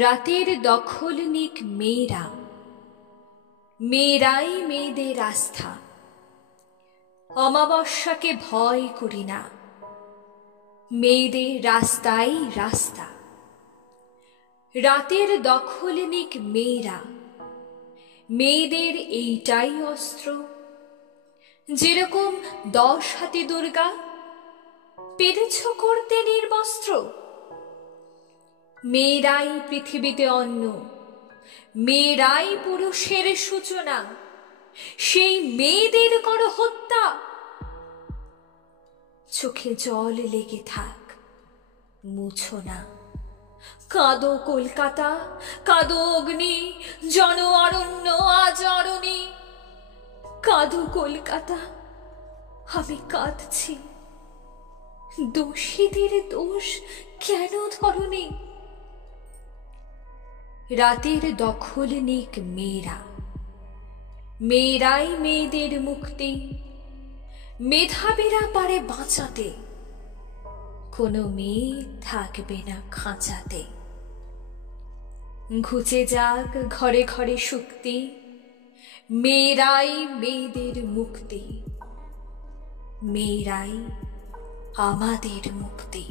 রাতের দখল নিক মেয়েরা, মেয়েরাই মেয়েদের আস্থা। অমাবস্যাকে ভয় করি না, মেয়েদের রাস্তাই রাস্তা। রাতের দখল নিক মেয়েরা, মেয়েদের এইটাই অস্ত্র। যেরকম 10 হাতে দুর্গা, পেরেছ করতে নির্বস্ত্র। মেয়েরাই পৃথিবীতে অন্ন, মেয়েরাই পুরুষের সূচনা। সেই মেয়েদের করো হত্যা। চোখে জল লেগে থাক, মুছো না। কাঁদো কলকাতা, কাঁদো অগ্নি, জন অরণ্য আজ অরণি। কাঁদো কলকাতা, আমি কাঁদছি। দোষীদের দোষ কেন ধরনি? রাতের দখল নিক মেয়েরা, মেয়েরাই মেয়েদের মুক্তি। মেধাবীরা পারে বাঁচাতে, কোনো মেয়ে থাকবে না খাঁচাতে। ঘুচে যাক ঘরে ঘরে শক্তি, মেয়েরাই মেয়েদের মুক্তি। মেয়েরাই আমাদের মুক্তি।